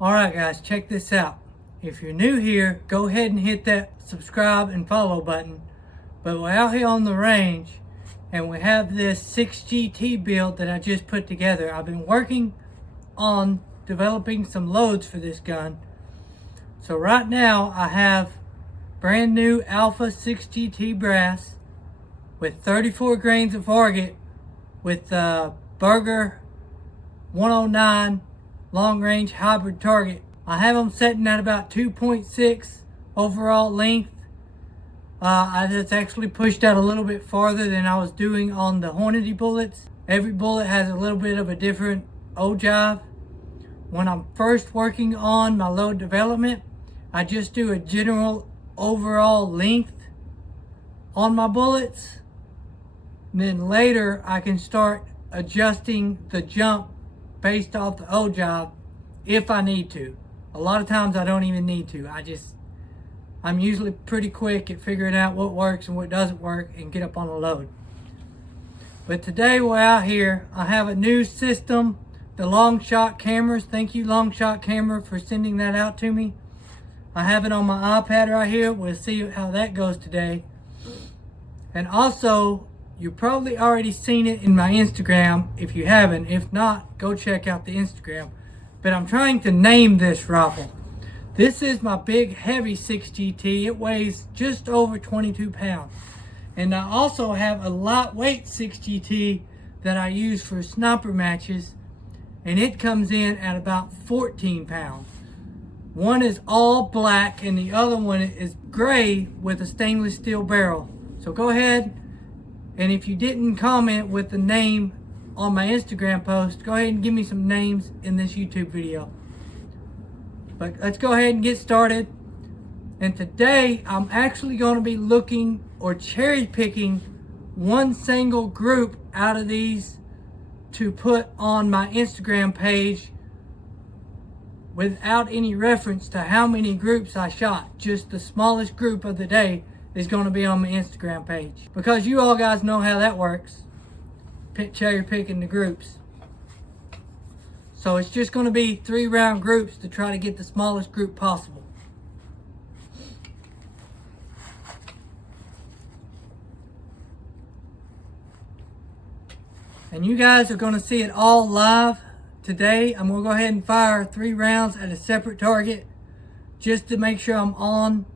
Alright guys, check this out. If you're new here, go ahead and hit that subscribe and follow button. But we're out here on the range and we have this 6GT build that I just put together. I've been working on developing some loads for this gun. So right now I have brand new Alpha 6GT brass with 34 grains of target with Burger 109 long range hybrid target. I have them setting at about 2.6 overall length. I just actually pushed out a little bit farther than I was doing on the Hornady bullets. Every bullet has a little bit of a different ogive. When I'm first working on my load development, I just do a general overall length on my bullets. And then later I can start adjusting the jump based off the ogive if I need to. A lot of times I don't even need to. I'm usually pretty quick at figuring out what works and what doesn't work and get up on the load. But today we're out here. I have a new system, the Longshot cameras. Thank you, Longshot camera, for sending that out to me. I have it on my iPad right here. We'll see how that goes today. And also, you've probably already seen it in my Instagram. If you haven't, if not, go check out the Instagram. But I'm trying to name this rifle. This is my big heavy 6GT. It weighs just over 22 pounds. And I also have a lightweight 6GT that I use for sniper matches. And it comes in at about 14 pounds. One is all black and the other one is gray with a stainless steel barrel. So go ahead, and if you didn't comment with the name on my Instagram post, go ahead and give me some names in this YouTube video. But let's go ahead and get started. And today I'm actually going to be looking or cherry picking one single group out of these to put on my Instagram page without any reference to how many groups I shot. Just the smallest group of the day is going to be on my Instagram page. Because you all guys know how that works. Cherry picking the groups. So it's just going to be 3-round groups to try to get the smallest group possible. And you guys are going to see it all live today. I'm going to go ahead and fire 3 rounds at a separate target just to make sure I'm on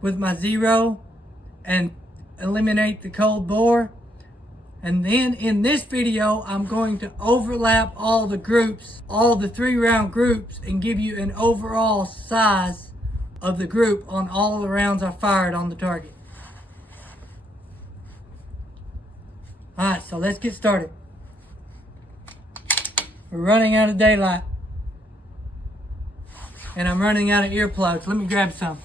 with my zero and eliminate the cold bore. And then in this video, I'm going to overlap all the groups, all the 3-round groups, and give you an overall size of the group on all the rounds I fired on the target. Alright, so let's get started. We're running out of daylight. And I'm running out of earplugs. Let me grab some.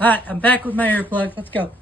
Alright, I'm back with my earplugs. Let's go.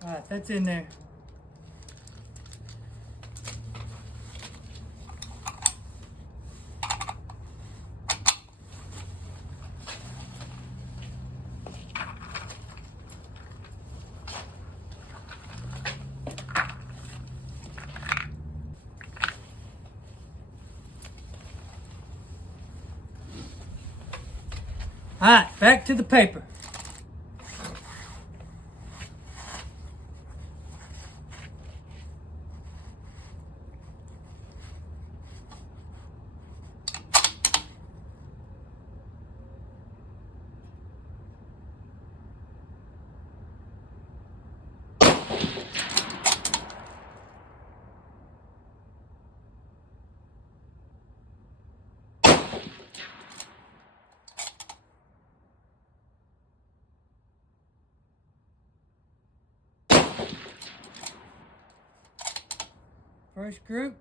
Alright, that's in there. Alright, back to the paper. First group.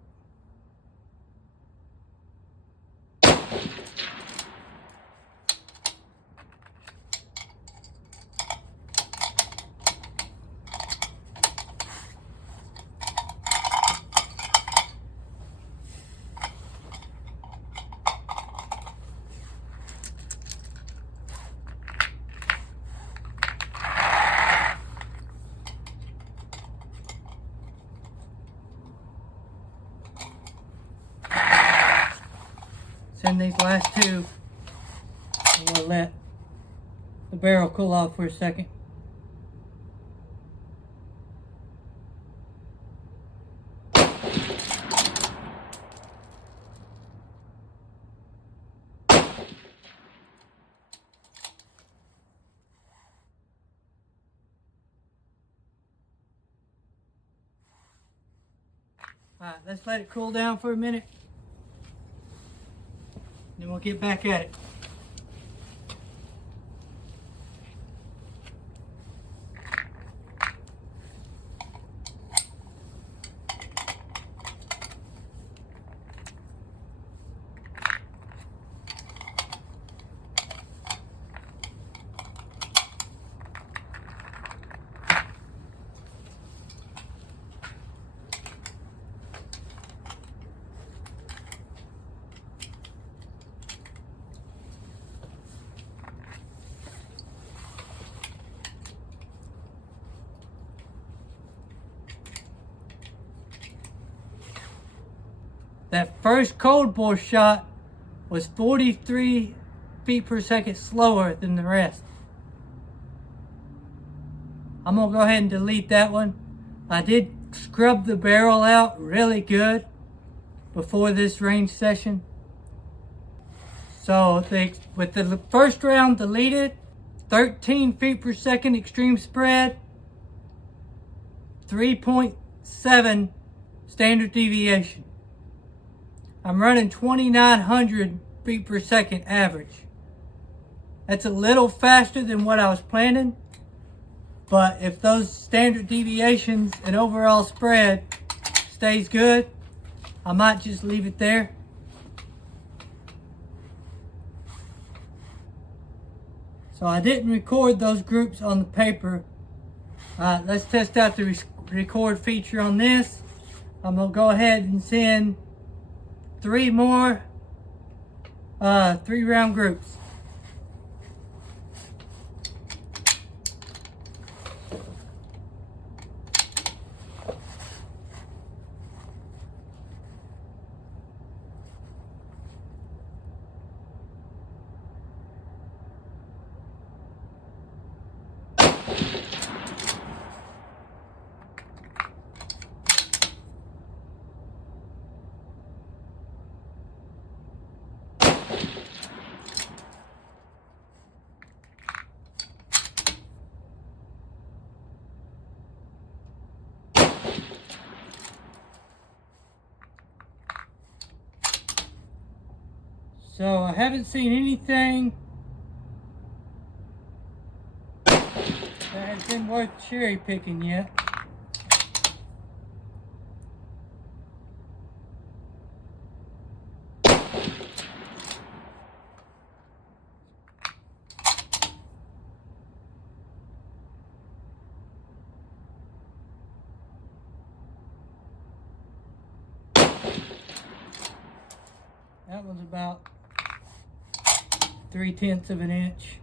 Send these last two. I'm going to let the barrel cool off for a second. Alright, let's let it cool down for a minute. Then we'll get back at it. That first cold bore shot was 43 feet per second slower than the rest. I'm going to go ahead and delete that one. I did scrub the barrel out really good before this range session. So with the first round deleted, 13 feet per second extreme spread, 3.7 standard deviation. I'm running 2,900 feet per second average. That's a little faster than what I was planning, but if those standard deviations and overall spread stays good, I might just leave it there. So I didn't record those groups on the paper. Let's test out the record feature on this. I'm going to go ahead and send 3 more 3-round groups. So I haven't seen anything that has been worth cherry picking yet. That was about 3/10 of an inch.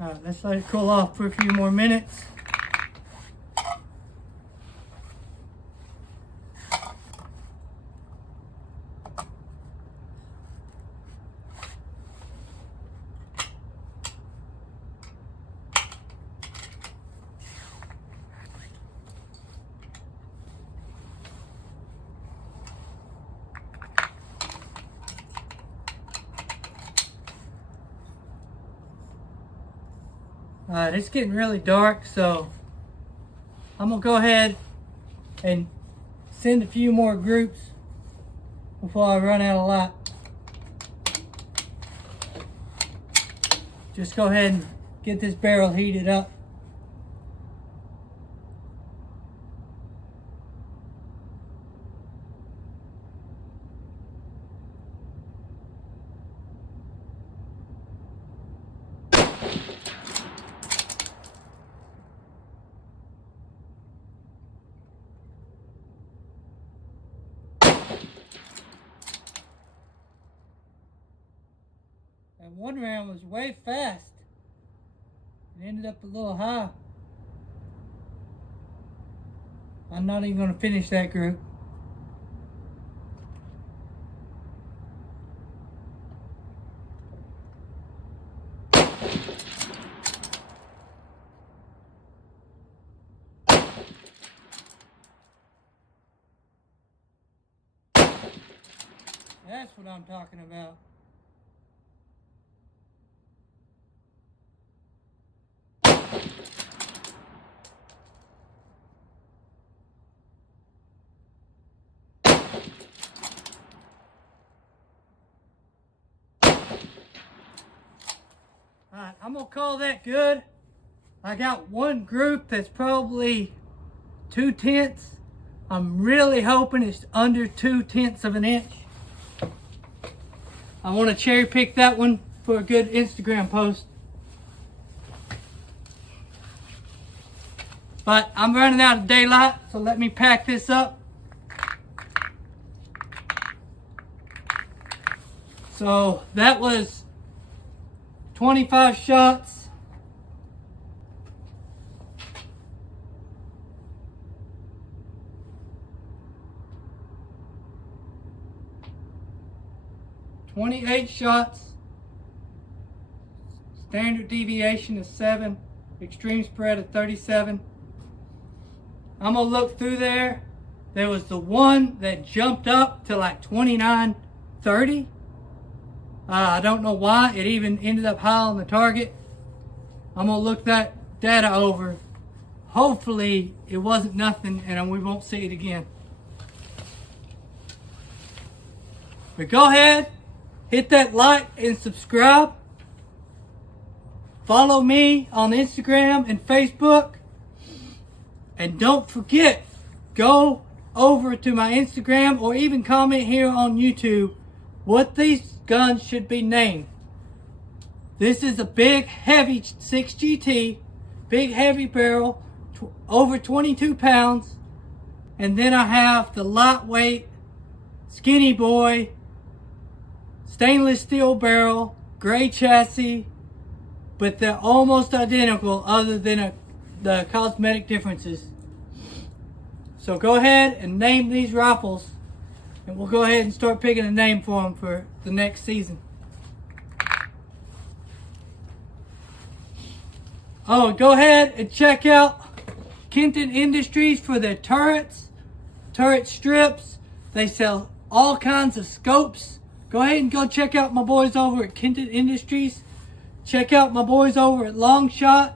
Alright, let's let it cool off for a few more minutes. Alright, it's getting really dark, so I'm going to go ahead and send a few more groups before I run out of light. Just go ahead and get this barrel heated up. And one round was way fast. It ended up a little high. I'm not even going to finish that group. That's what I'm talking about. Alright, I'm going to call that good. I got one group that's probably 2/10. I'm really hoping it's under 2/10 of an inch. I want to cherry pick that one for a good Instagram post. But I'm running out of daylight, so let me pack this up. So that was 25 shots. $28 shots. Standard deviation is 7. Extreme spread of 37. I'm gonna look through there. There was the one that jumped up to like 29.30. I don't know why it even ended up high on the target. I'm gonna look that data over. Hopefully it wasn't nothing and we won't see it again. But go ahead, hit that like and subscribe. Follow me on Instagram and Facebook. And don't forget, go over to my Instagram or even comment here on YouTube what these guns should be named. This is a big heavy 6GT, big heavy barrel, over 22 pounds. And then I have the lightweight, skinny boy, stainless steel barrel, gray chassis, but they're almost identical other than the cosmetic differences. So go ahead and name these rifles and we'll go ahead and start picking a name for them for the next season. Oh, go ahead and check out Kenton Industries for their turrets, turret strips. They sell all kinds of scopes. Go ahead and go check out my boys over at Kenton Industries. Check out my boys over at Longshot.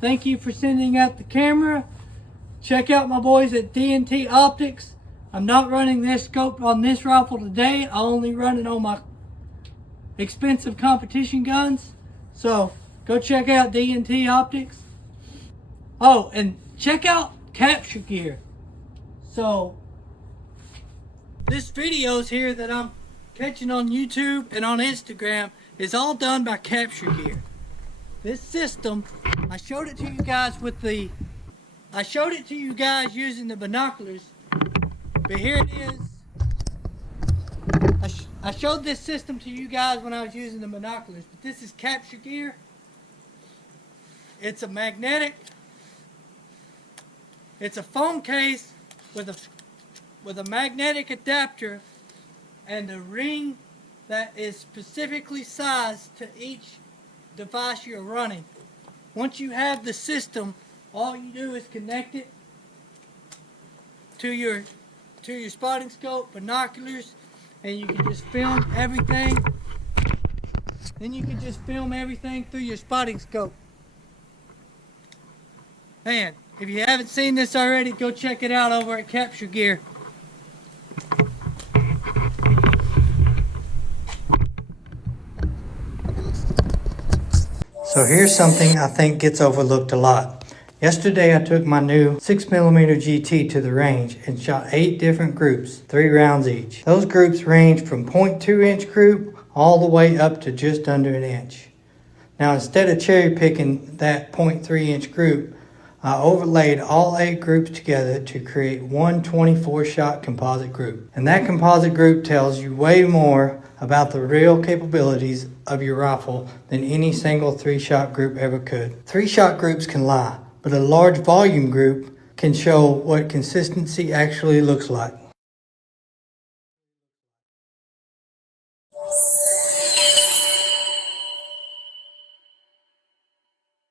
Thank you for sending out the camera. Check out my boys at D&T Optics. I'm not running this scope on this rifle today. I only run it on my expensive competition guns. So go check out D&T Optics. Oh, and check out Capture Gear. So this videos here that I'm catching on YouTube and on Instagram is all done by Capture Gear. This system, I showed it to you guys using the binoculars, but here it is. I showed this system to you guys when I was using the binoculars, but this is Capture Gear. It's a magnetic, it's a phone case with a magnetic adapter and a ring that is specifically sized to each device you're running. Once you have the system, all you do is connect it to your spotting scope, binoculars, and you can just film everything. Then you can just film everything through your spotting scope. Man, if you haven't seen this already, go check it out over at Capture Gear. So here's something I think gets overlooked a lot. Yesterday I took my new 6mm GT to the range and shot 8 different groups, 3 rounds each. Those groups range from 0.2 inch group all the way up to just under an inch. Now instead of cherry picking that 0.3 inch group, I overlaid all 8 groups together to create one 24 shot composite group. And that composite group tells you way more about the real capabilities of your rifle than any single 3-shot group ever could. 3-shot groups can lie, but a large volume group can show what consistency actually looks like.